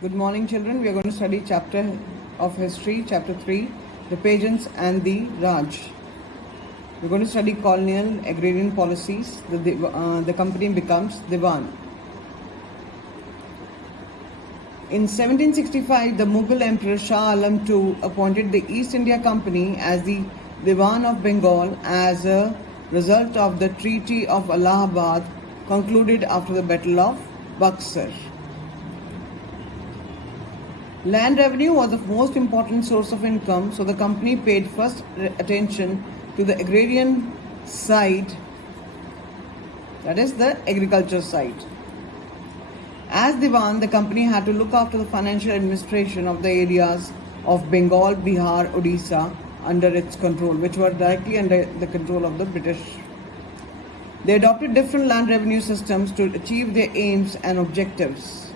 Good morning, children. We are going to study chapter of history, chapter 3, the Pageants and the Raj. We're going to study colonial agrarian policies. The company becomes Diwan. In 1765, the Mughal Emperor Shah Alam II appointed the East India Company as the Diwan of Bengal as a result of the Treaty of Allahabad concluded after the Battle of Buxar. Land revenue was the most important source of income, so the company paid first attention to the agrarian side, that is the agriculture side. As Diwan, the company had to look after the financial administration of the areas of Bengal, Bihar, Odisha under its control, which were directly under the control of the British. They adopted different land revenue systems to achieve their aims and objectives.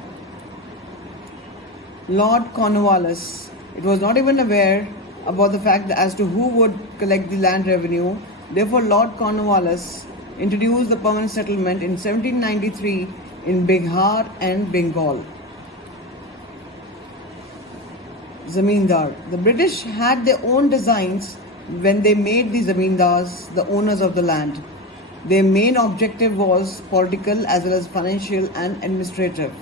Lord Cornwallis, it was not even aware about the fact as to who would collect the land revenue. Therefore, Lord Cornwallis introduced the permanent settlement in 1793 in Bihar and Bengal. Zamindar. The British had their own designs when they made the zamindars the owners of the land. Their main objective was political as well as financial and administrative.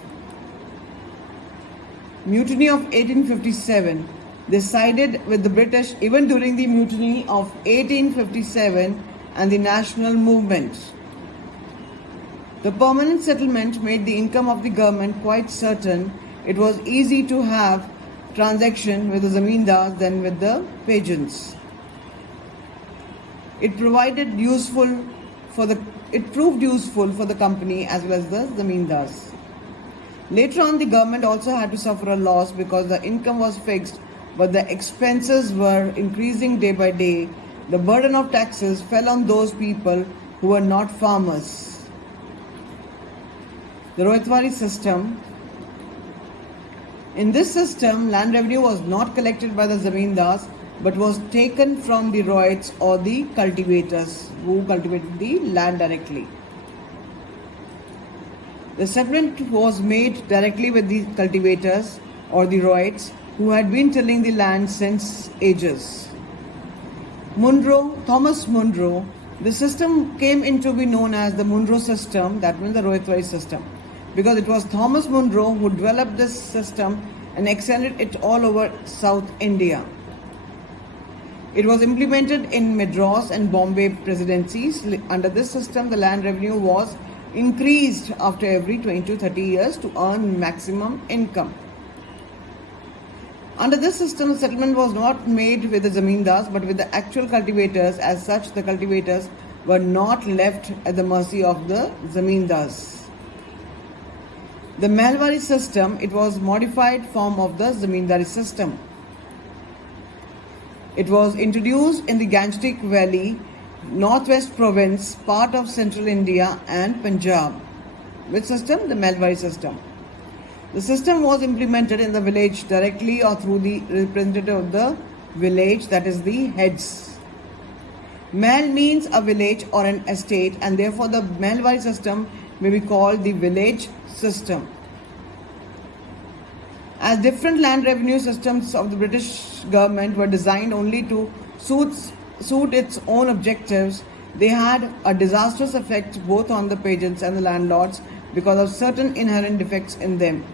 Mutiny of 1857. They sided with the British even during the mutiny of 1857 and the national movement. The permanent settlement made the income of the government quite certain. It was easy to have transaction with the zamindars than with the pageants. It proved useful for the company as well as the zamindars. Later on, the government also had to suffer a loss because the income was fixed, but the expenses were increasing day by day. The burden of taxes fell on those people who were not farmers. The Rohitwari system. In this system, land revenue was not collected by the zamindars, but was taken from the Rohits or the cultivators who cultivated the land directly. The settlement was made directly with the cultivators or the Rohits who had been tilling the land since ages. Thomas Munro, the system came into be known as the Munro system, that means the Rohitwari system, because it was Thomas Munro who developed this system and extended it all over South India. It was implemented in Madras and Bombay presidencies. Under this system, the land revenue was increased after every 20 to 30 years to earn maximum income. Under this system, the settlement was not made with the zamindars but with the actual cultivators. As such, the cultivators were not left at the mercy of the zamindars. The Malwari system, it was modified form of the zamindari system. It was introduced in the Gangetic Valley, Northwest Province, part of Central India and Punjab. Which system? The Malwari system. The system was implemented in the village directly or through the representative of the village, that is the heads. Mal means a village or an estate, and therefore the Malwari system may be called the village system. As different land revenue systems of the British government were designed only to suit its own objectives, they had a disastrous effect both on the pageants and the landlords because of certain inherent defects in them.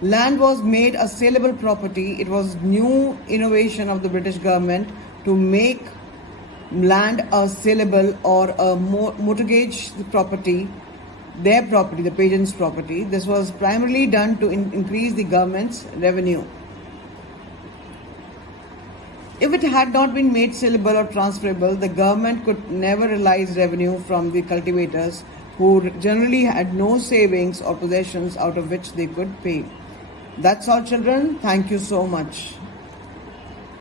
Land was made a saleable property. It was new innovation of the British government to make land a saleable or a mortgage property, their property, the pageants' property. This was primarily done to increase the government's revenue. If it had not been made saleable or transferable, the government could never realize revenue from the cultivators, who generally had no savings or possessions out of which they could pay. That's all, children. Thank you so much.